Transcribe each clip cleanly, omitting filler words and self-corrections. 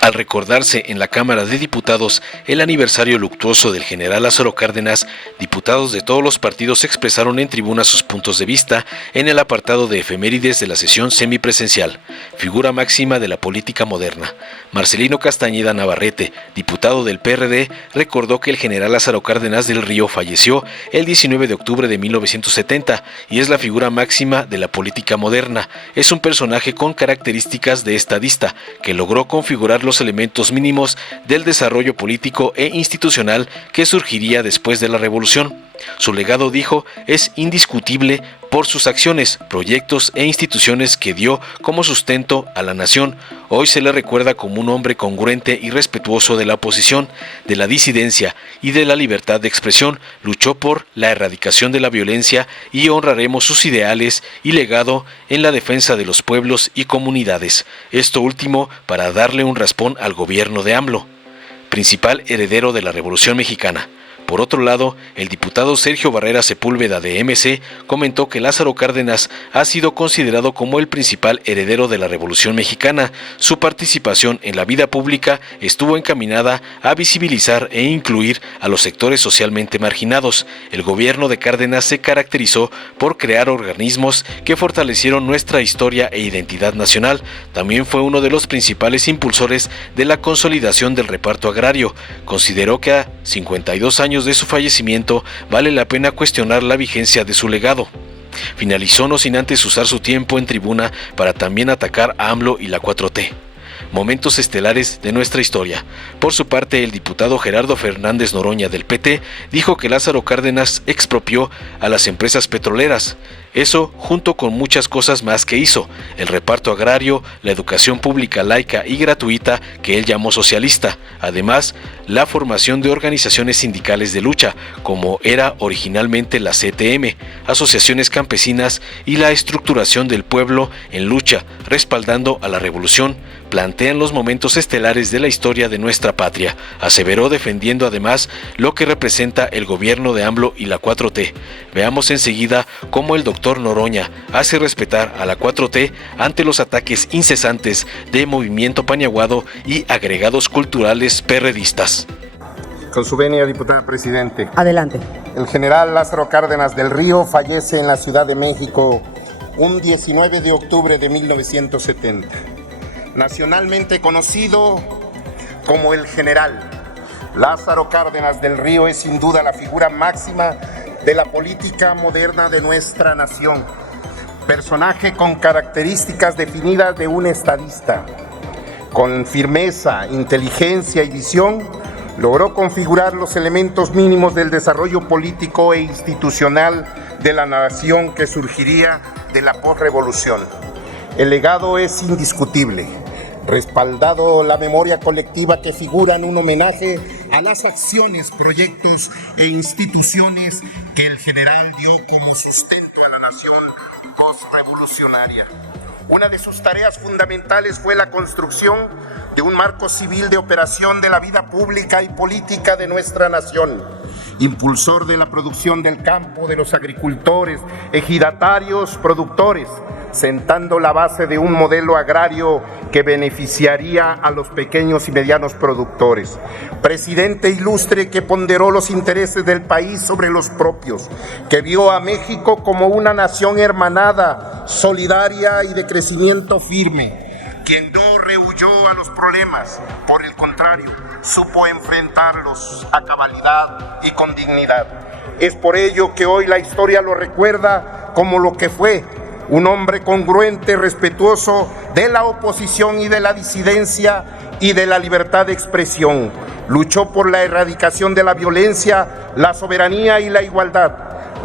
Al recordarse en la Cámara de Diputados el aniversario luctuoso del general Lázaro Cárdenas, diputados de todos los partidos expresaron en tribuna sus puntos de vista en el apartado de efemérides de la sesión semipresencial, figura máxima de la política moderna. Marcelino Castañeda Navarrete, diputado del PRD, recordó que el general Lázaro Cárdenas del Río falleció el 19 de octubre de 1970 y es la figura máxima de la política moderna. Es un personaje con características de estadista que logró configurar los elementos mínimos del desarrollo político e institucional que surgiría después de la revolución. Su legado, dijo, es indiscutible por sus acciones, proyectos e instituciones que dio como sustento a la nación. Hoy se le recuerda como un hombre congruente y respetuoso de la oposición, de la disidencia y de la libertad de expresión. Luchó por la erradicación de la violencia y honraremos sus ideales y legado en la defensa de los pueblos y comunidades. Esto último para darle un raspón al gobierno de AMLO, principal heredero de la Revolución Mexicana. Por otro lado, el diputado Sergio Barrera Sepúlveda de MC comentó que Lázaro Cárdenas ha sido considerado como el principal heredero de la Revolución Mexicana. Su participación en la vida pública estuvo encaminada a visibilizar e incluir a los sectores socialmente marginados. El gobierno de Cárdenas se caracterizó por crear organismos que fortalecieron nuestra historia e identidad nacional. También fue uno de los principales impulsores de la consolidación del reparto agrario. Consideró que a 52 años de su fallecimiento vale la pena cuestionar la vigencia de su legado. Finalizó no sin antes usar su tiempo en tribuna para también atacar a AMLO y la 4T. Momentos estelares de nuestra historia. Por su parte, el diputado Gerardo Fernández Noroña del PT dijo que Lázaro Cárdenas expropió a las empresas petroleras. Eso junto con muchas cosas más que hizo, el reparto agrario, la educación pública laica y gratuita que él llamó socialista, además la formación de organizaciones sindicales de lucha, como era originalmente la CTM, asociaciones campesinas y la estructuración del pueblo en lucha, respaldando a la revolución, plantean los momentos estelares de la historia de nuestra patria, aseveró defendiendo además lo que representa el gobierno de AMLO y la 4T. Veamos enseguida cómo el doctor Noroña hace respetar a la 4T ante los ataques incesantes de Movimiento Paniaguado y agregados culturales perredistas. Con su venia, diputada presidente. Adelante. El general Lázaro Cárdenas del Río fallece en la Ciudad de México un 19 de octubre de 1970. Nacionalmente conocido como el general Lázaro Cárdenas del Río es sin duda la figura máxima de la política moderna de nuestra nación. Personaje con características definidas de un estadista. Con firmeza, inteligencia y visión, logró configurar los elementos mínimos del desarrollo político e institucional de la nación que surgiría de la posrevolución. El legado es indiscutible, respaldado la memoria colectiva que figura en un homenaje a las acciones, proyectos e instituciones que el general dio como sustento a la nación postrevolucionaria. Una de sus tareas fundamentales fue la construcción de un marco civil de operación de la vida pública y política de nuestra nación. Impulsor de la producción del campo, de los agricultores, ejidatarios, productores, sentando la base de un modelo agrario que beneficiaría a los pequeños y medianos productores. Presidente ilustre que ponderó los intereses del país sobre los propios, que vio a México como una nación hermanada, solidaria y de crecimiento firme, quien no rehuyó a los problemas, por el contrario, supo enfrentarlos a cabalidad y con dignidad. Es por ello que hoy la historia lo recuerda como lo que fue, un hombre congruente, respetuoso de la oposición y de la disidencia y de la libertad de expresión. Luchó por la erradicación de la violencia, la soberanía y la igualdad.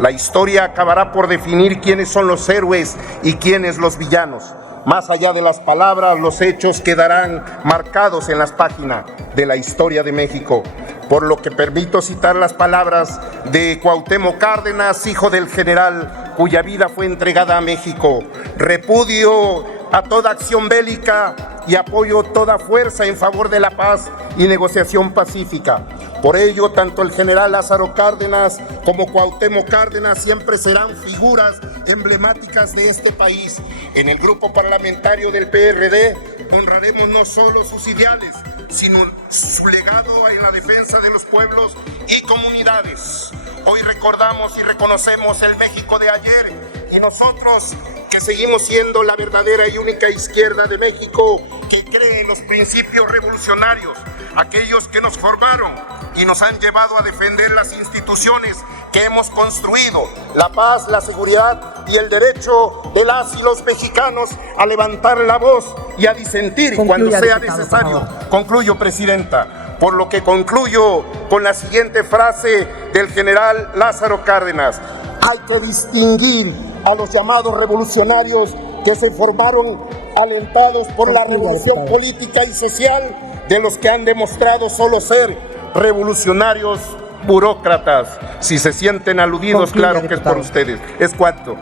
La historia acabará por definir quiénes son los héroes y quiénes los villanos. Más allá de las palabras, los hechos quedarán marcados en las páginas de la historia de México. Por lo que permito citar las palabras de Cuauhtémoc Cárdenas, hijo del general, cuya vida fue entregada a México. Repudio a toda acción bélica y apoyo toda fuerza en favor de la paz y negociación pacífica. Por ello, tanto el general Lázaro Cárdenas como Cuauhtémoc Cárdenas siempre serán figuras emblemáticas de este país. En el grupo parlamentario del PRD honraremos no solo sus ideales, sino su legado en la defensa de los pueblos y comunidades. Hoy recordamos y reconocemos el México de ayer, y nosotros que seguimos siendo la verdadera y única izquierda de México, que cree en los principios revolucionarios, aquellos que nos formaron y nos han llevado a defender las instituciones que hemos construido, la paz, la seguridad y el derecho de las y los mexicanos a levantar la voz y a disentir cuando sea necesario. Concluyo, Presidenta, por lo que concluyo con la siguiente frase del general Lázaro Cárdenas: hay que distinguir a los llamados revolucionarios que se formaron alentados por la revolución política y social de los que han demostrado solo ser revolucionarios burócratas. Si se sienten aludidos, claro que es por ustedes. Es cuanto.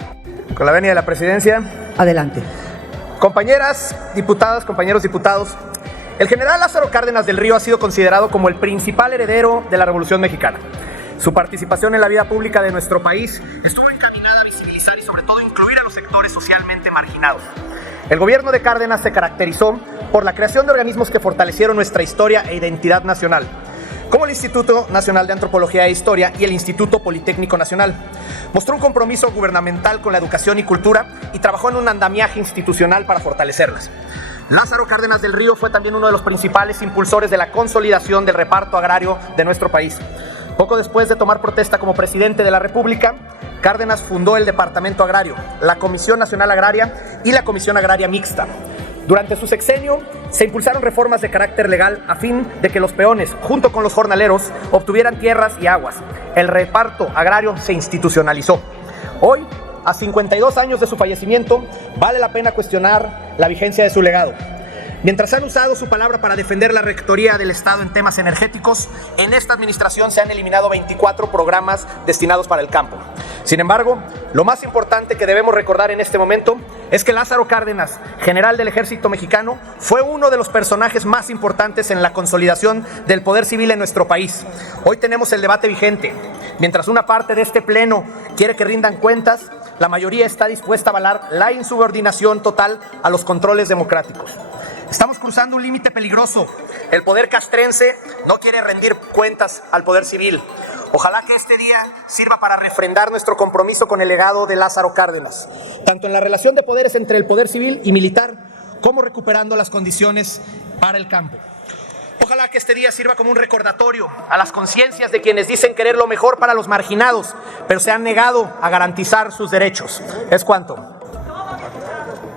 Con la venia de la presidencia. Adelante. Compañeras diputadas, compañeros diputados, el general Lázaro Cárdenas del Río ha sido considerado como el principal heredero de la Revolución Mexicana. Su participación en la vida pública de nuestro país estuvo encaminada a visibilizar y sobre todo incluir a los sectores socialmente marginados. El gobierno de Cárdenas se caracterizó por la creación de organismos que fortalecieron nuestra historia e identidad nacional, como el Instituto Nacional de Antropología e Historia y el Instituto Politécnico Nacional. Mostró un compromiso gubernamental con la educación y cultura y trabajó en un andamiaje institucional para fortalecerlas. Lázaro Cárdenas del Río fue también uno de los principales impulsores de la consolidación del reparto agrario de nuestro país. Poco después de tomar protesta como presidente de la República, Cárdenas fundó el Departamento Agrario, la Comisión Nacional Agraria y la Comisión Agraria Mixta. Durante su sexenio se impulsaron reformas de carácter legal a fin de que los peones, junto con los jornaleros, obtuvieran tierras y aguas. El reparto agrario se institucionalizó. Hoy, a 52 años de su fallecimiento, vale la pena cuestionar la vigencia de su legado. Mientras han usado su palabra para defender la rectoría del Estado en temas energéticos, en esta administración se han eliminado 24 programas destinados para el campo. Sin embargo, lo más importante que debemos recordar en este momento es que Lázaro Cárdenas, general del Ejército Mexicano, fue uno de los personajes más importantes en la consolidación del poder civil en nuestro país. Hoy tenemos el debate vigente. Mientras una parte de este pleno quiere que rindan cuentas, la mayoría está dispuesta a avalar la insubordinación total a los controles democráticos. Estamos cruzando un límite peligroso. El poder castrense no quiere rendir cuentas al poder civil. Ojalá que este día sirva para refrendar nuestro compromiso con el legado de Lázaro Cárdenas, tanto en la relación de poderes entre el poder civil y militar, como recuperando las condiciones para el campo. Ojalá que este día sirva como un recordatorio a las conciencias de quienes dicen querer lo mejor para los marginados, pero se han negado a garantizar sus derechos. Es cuanto.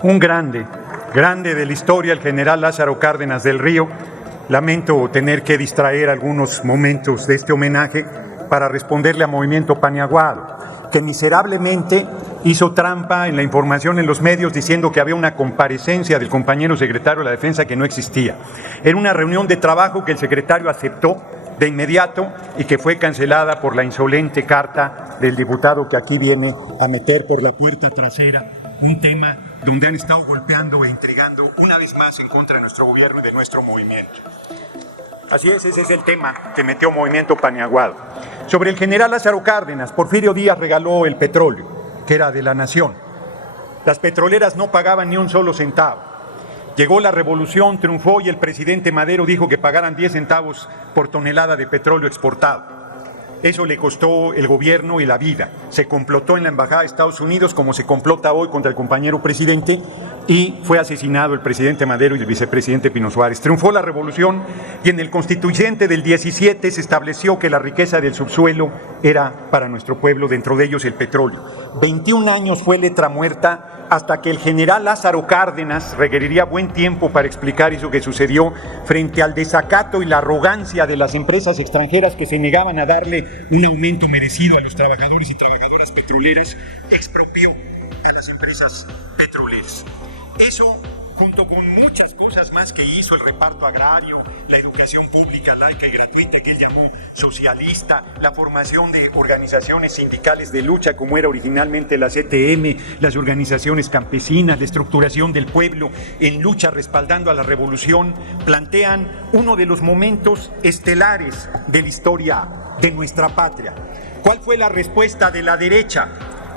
Un grande de la historia, el general Lázaro Cárdenas del Río. Lamento tener que distraer algunos momentos de este homenaje para responderle a Movimiento Paniaguado, que miserablemente hizo trampa en la información en los medios diciendo que había una comparecencia del compañero secretario de la Defensa que no existía. Era una reunión de trabajo que el secretario aceptó de inmediato y que fue cancelada por la insolente carta del diputado que aquí viene a meter por la puerta trasera un tema donde han estado golpeando e intrigando una vez más en contra de nuestro gobierno y de nuestro movimiento. Así es, ese es el tema que metió Movimiento Paniaguado. Sobre el general Lázaro Cárdenas, Porfirio Díaz regaló el petróleo, que era de la nación. Las petroleras no pagaban ni un solo centavo. Llegó la revolución, triunfó y el presidente Madero dijo que pagaran 10 centavos por tonelada de petróleo exportado. Eso le costó el gobierno y la vida. Se complotó en la Embajada de Estados Unidos como se complota hoy contra el compañero presidente y fue asesinado el presidente Madero y el vicepresidente Pino Suárez. Triunfó la revolución y en el constituyente del 17 se estableció que la riqueza del subsuelo era para nuestro pueblo, dentro de ellos el petróleo. 21 años fue letra muerta hasta que el general Lázaro Cárdenas requeriría buen tiempo para explicar eso que sucedió frente al desacato y la arrogancia de las empresas extranjeras que se negaban a darle un aumento merecido a los trabajadores y trabajadoras petroleras, expropió a las empresas petroleras. Eso junto con muchas cosas más que hizo, el reparto agrario, la educación pública, laica y gratuita que él llamó socialista, la formación de organizaciones sindicales de lucha como era originalmente la CTM, las organizaciones campesinas, la estructuración del pueblo en lucha respaldando a la revolución, plantean uno de los momentos estelares de la historia de nuestra patria. ¿Cuál fue la respuesta de la derecha?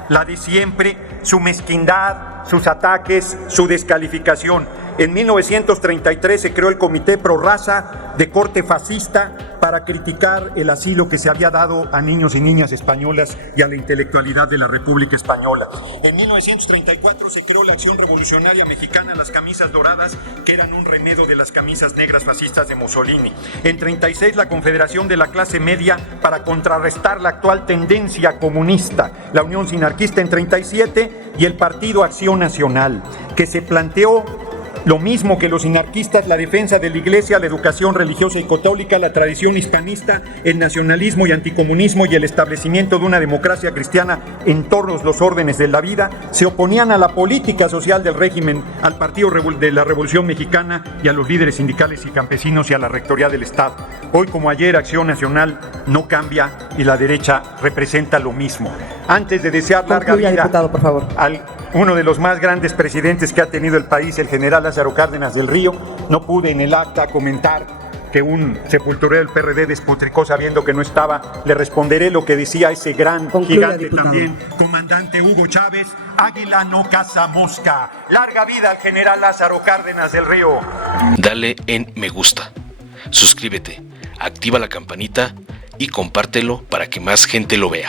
La de siempre, su mezquindad, sus ataques, su descalificación. En 1933 se creó el Comité Pro Raza de corte fascista para criticar el asilo que se había dado a niños y niñas españolas y a la intelectualidad de la República Española. En 1934 se creó la Acción Revolucionaria Mexicana, las camisas doradas, que eran un remedio de las camisas negras fascistas de Mussolini. En 36 la Confederación de la Clase Media para contrarrestar la actual tendencia comunista, la Unión Sinarquista en 37 y el Partido Acción Nacional, que se planteó lo mismo que los sinarquistas, la defensa de la Iglesia, la educación religiosa y católica, la tradición hispanista, el nacionalismo y anticomunismo y el establecimiento de una democracia cristiana en todos los órdenes de la vida, se oponían a la política social del régimen, al Partido de la Revolución Mexicana y a los líderes sindicales y campesinos y a la rectoría del Estado. Hoy como ayer, Acción Nacional no cambia y la derecha representa lo mismo. Antes de desear larga vida, diputado, por favor, uno de los más grandes presidentes que ha tenido el país, el general Lázaro Cárdenas del Río, no pude en el acta comentar que un sepulturero del PRD despotricó sabiendo que no estaba. Le responderé lo que decía ese gran gigante, diputado, también, comandante Hugo Chávez: águila no caza mosca. Larga vida al general Lázaro Cárdenas del Río. Dale en me gusta, suscríbete, activa la campanita y compártelo para que más gente lo vea.